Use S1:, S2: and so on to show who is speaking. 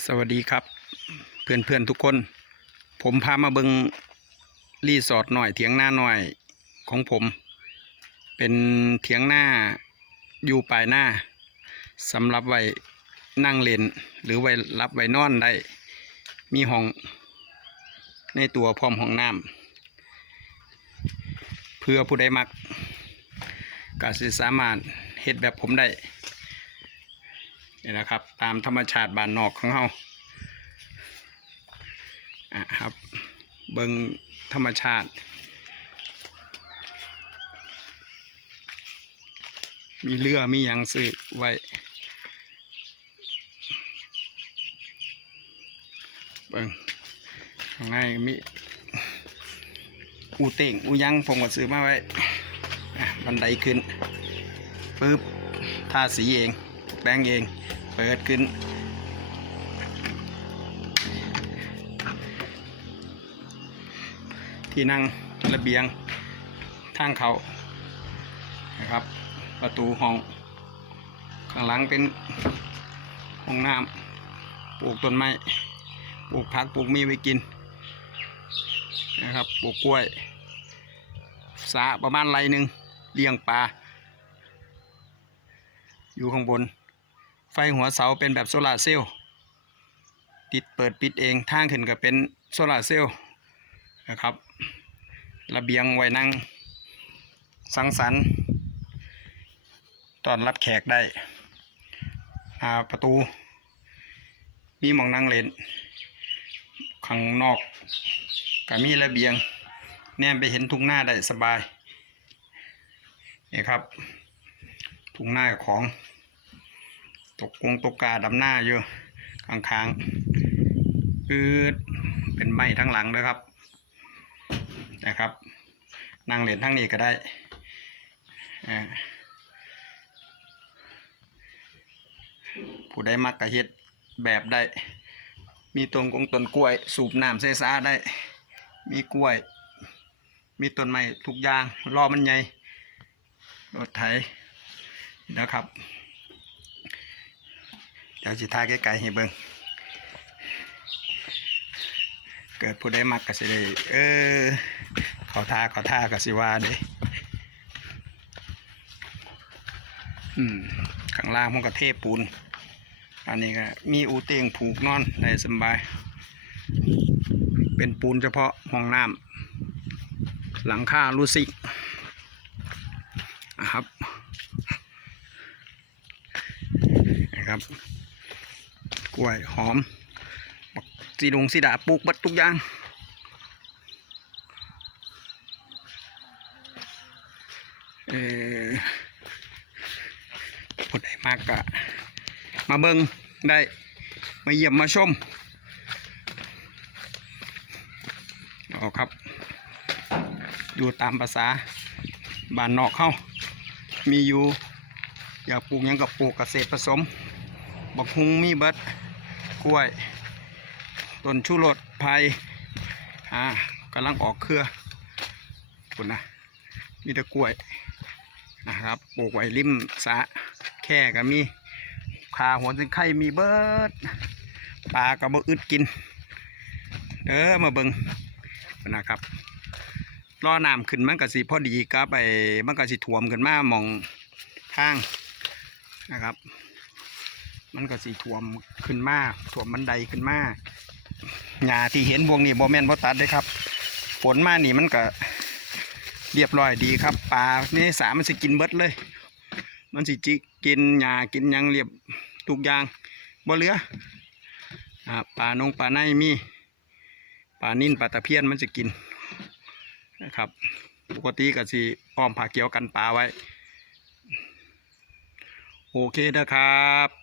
S1: สวัสดีครับ เพื่อนเพื่อนๆทุกคน ผมพามาเบิงรีสอร์ทหน่อยเถียงหน้าหน่อยของผม เป็นเถียงหน้าอยู่ปลายหน้าสำหรับไว้นั่งเล่นหรือไว้รับไว้นอนได้ มีห้องในตัวพร้อมห้องน้ำเพื่อผู้ใดมักก็สิสามารถเฮ็ดแบบผมได้ นี่นะครับ ตามธรรมชาติบ้านนอกของเราอะครับ เบิงธรรมชาติ มีเรือมียังซื้อไว้เบิงข้างในมีอูเต่งอูยังผมก็ซื้อมาไว้บันไดขึ้นปึ๊บทาสีเอง แปรงเอง เปิดขึ้น ที่นั่งระเบียงทางเขานะครับ ประตูห้องข้างหลังเป็นห้องน้ำปลูกต้นไม้ปลูกผักปลูกมีไว้กินนะครับปลูกกล้วยสระประมาณไรหนึ่งเลี้ยงปลาอยู่ข้างบน ไฟหัวเสาเป็นแบบโซลาร์เซลล์ติดเปิดปิดเองทางขึ้นก็เป็นโซลาร์เซลล์นะครับระเบียงไว้นั่งสังสรรค์ตอนรับแขกได้อาประตู มีมองนั่งเล่นข้างนอกก็มีระเบียง แนมไปเห็นทุ่งหน้าได้สบายนี่ครับ ทุ่งหน้าของ ตกกงตกกาดำหน้าอยู่ข้างๆคือเป็นไม้ทั้งหลังเลยครับ นะครับ นั่งเล่นทั้งนี้ก็ได้ผู้ใดมักกะเฮ็ดแบบได้ มีต้นกงต้นกล้วย สูบน้ำใส่ซาได้ มีกล้วย มีต้นไม้ทุกอย่างรอมันใหญ่รถไถนะครับ เดี๋ยวสิทายไกลๆให้เบิ่งเกิดผู้ใดมักก็สิได้เออเขาท่าเขาท่าก็สิว่าเด้อืมข้างล่างมันก็เทปูน อันนี้ก็มีอูเตียงผูกนอนได้สบาย เป็นปูนเฉพาะห้องน้ำหลังคาลูซิกนะครับนะครับ กล้วยหอมบักสีดงสีดาปลูกบัดทุกอย่างเออผู้ใดมากก็มาเบิงได้มาเยี่ยมมาชมเอาครับ อยู่ตามภาษาบ้านนอกเข้า มีอยู่ อยากปลูกยังกับปลูกเกษตรผสมบักฮุงมีเบิด กล้วย ต้นชูรสไผ่อ่ากำลังออกเครือคุณนะมีแต่กล้วยนะครับปลูกไว้ริมสะแค่ก็มีขาหัวสิงไข่มีเบิดปลาก็บ่อึดกินเด้อมาเบิงนะครับรอน้ำขึ้นมันก็สิพอดีกับไปมันก็สิถ่วมขึ้นมาหมองทางนะครับ มันก็สิถ่วมขึ้นมาถ่วมบันไดขึ้นมาหญ้าที่เห็นพวกนี้โบแมนต์บ่ตัดเลยครับฝนมานี่มันก็เรียบร้อยดีครับปลานี่สามันสิกินเบิดเลย มันสิจิกินหญ้ากินยังเรียบทุกอย่างบ่เหลืออ่าปลานงปลาในมีปลานิ่นปลาตะเพียนมันจะกินนะครับปกติก็สิอ้อมผาเกี่ยวกันปลาไว้ โอเคนะครับ